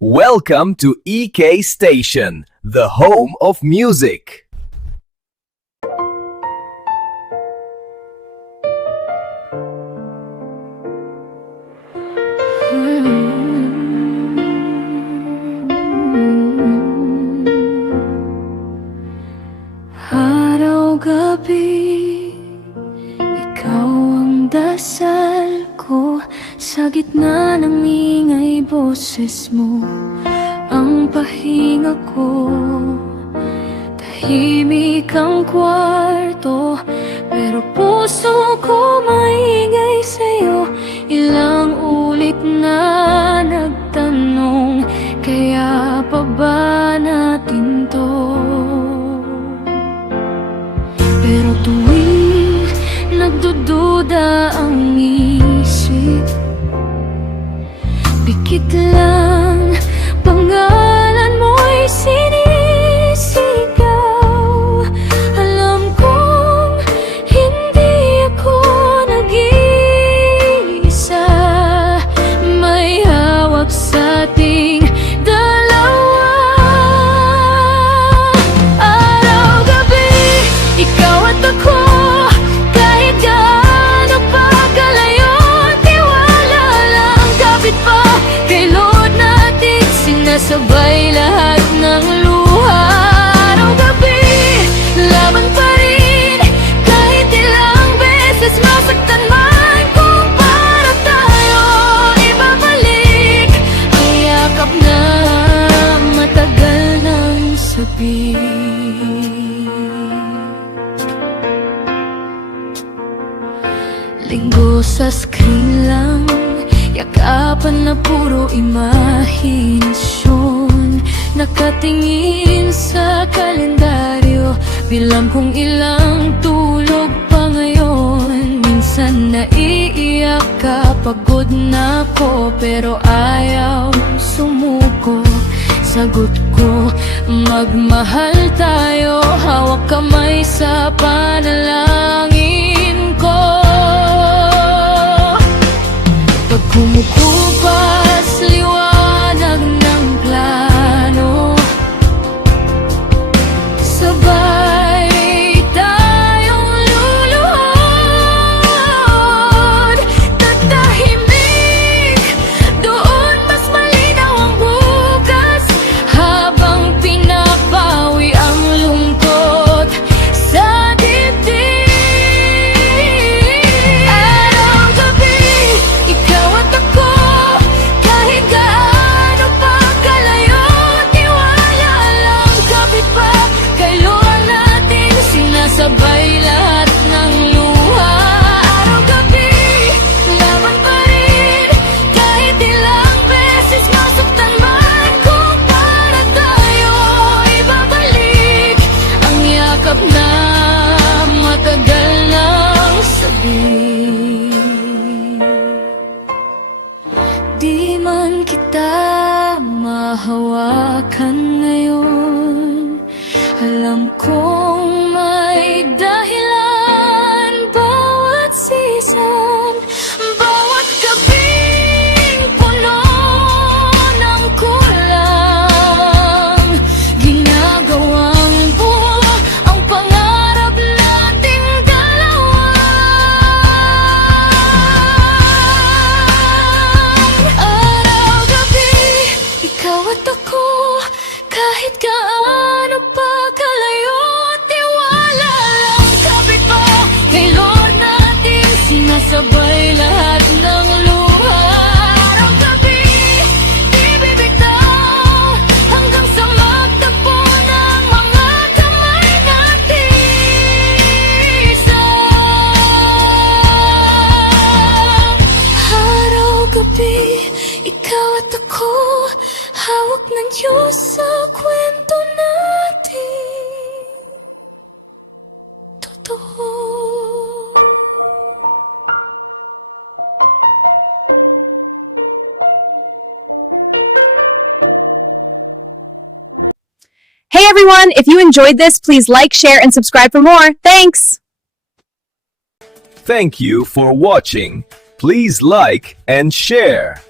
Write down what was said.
Welcome to EK Station, the home of music. Araw-gabi, ikaw ang dasal ko. Sa gitna ng ingay boses mo, ang pahinga ko. Tahimik ang kwarto, pero puso ko maingay sa'yo. Ilang ulit na nagtanong, kaya pa ba natin to? Pero tuwing nagdududa ang isip, pikit lang pangalan mo'y sinisigaw. Alam kong hindi ako nag-iisa, may hawak sa ating dalawa. Araw-gabi, ikaw at ako, kahit gaano pa kalayo, tiwala lang, kapit pa kay Lord natin, sinasabay lahat ng luha. Araw-gabi, laban pa rin, kahit ilang beses masaktan man, kung para tayo ibabalik ang yakap na matagal nang sabi. Linggo sa screen lang, yakapan na puro imahinasyon. Nakatingin sa kalendaryo, bilang kung ilang tulog pa ngayon. Minsan naiiyak ka, pagod na ako, pero ayaw sumuko. Sagot ko, magmahal tayo, hawak kamay sa panalangin ko. Pag kumukupas, liwanag ng plano, sabay tayong luluhod. Tatahimik, doon mas malinaw ang bukas, habang pinapawi ang lungkot sa dibdib. Araw-gabi, ikaw at ako, kahit gaano pa kalayo, tiwala lang, kapit pa kay Lord natin, sinasabay lahat ng luha. Araw-gabi, laban pa rin, kahit ilang beses masaktan man, kung para tayo ibabalik ang yakap na matagal nang sabi. Di man kita mahawakan ngayon, alam kong may dahilan, bawat season, bawat gabing puno ng kulang, ginagawang buo ang pangarap nating dalawa. Araw-gabi, ikaw at ako, kahit gaano pa kalayo, tiwala lang, kapit pa kay Lord natin, sinasabay lahat ng luha. Araw-gabi, di bibitaw, hanggang sa magtagpo ng mga kamay natin isa. Araw-gabi, ikaw at ako, hawak ng Diyos sa kwento natin, totoo. Hey everyone, if you enjoyed this, please like, share, and subscribe for more. Thanks! Thank you for watching. Please like and share.